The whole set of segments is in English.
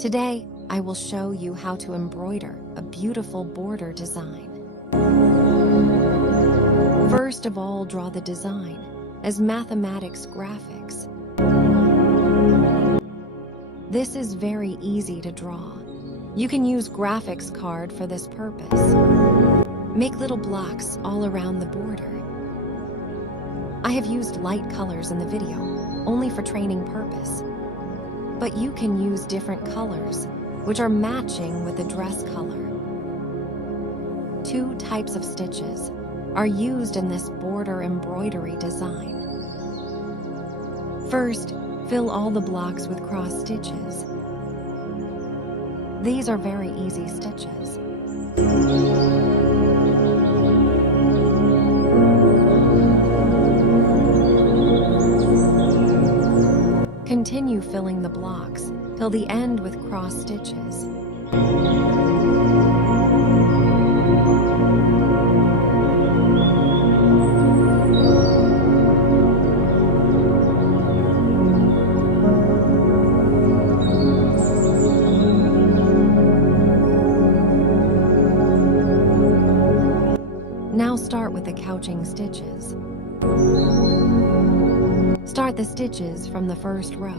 Today, I will show you how to embroider a beautiful border design. First of all, draw the design as mathematics graphics. This is very easy to draw. You can use graphics card for this purpose. Make little blocks all around the border. I have used light colors in the video, only for training purpose. But you can use different colors, which are matching with the dress color. 2 types of stitches are used in this border embroidery design. First, fill all the blocks with cross stitches. These are very easy stitches. Continue filling the blocks till the end with cross stitches. Now start with the couching stitches. Start the stitches from the first row.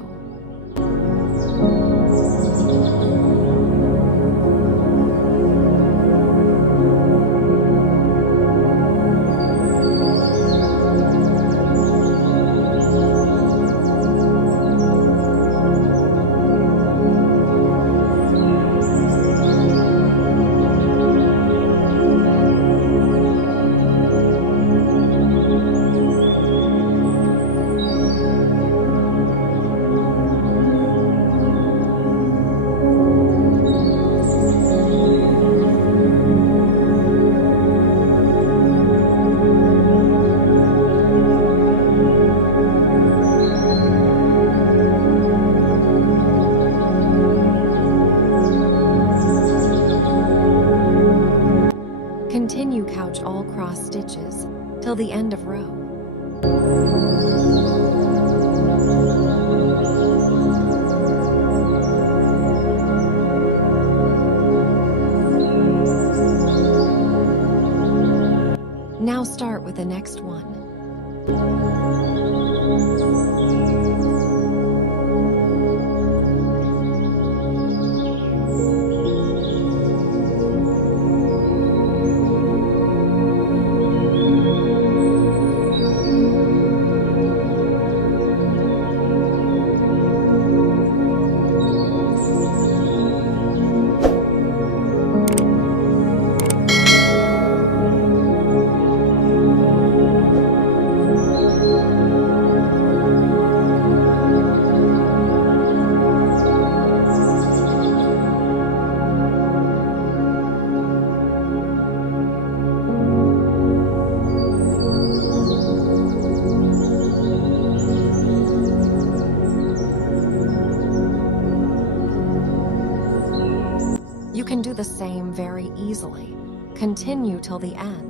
Continue couch all cross stitches till the end of row. Now start with the next one. You can do the same very easily. Continue till the end.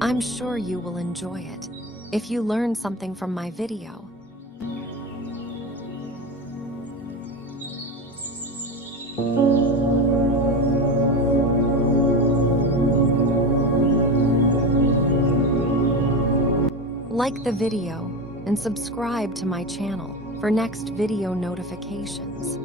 I'm sure you will enjoy it if you learn something from my video. Like the video and subscribe to my channel for next video notifications.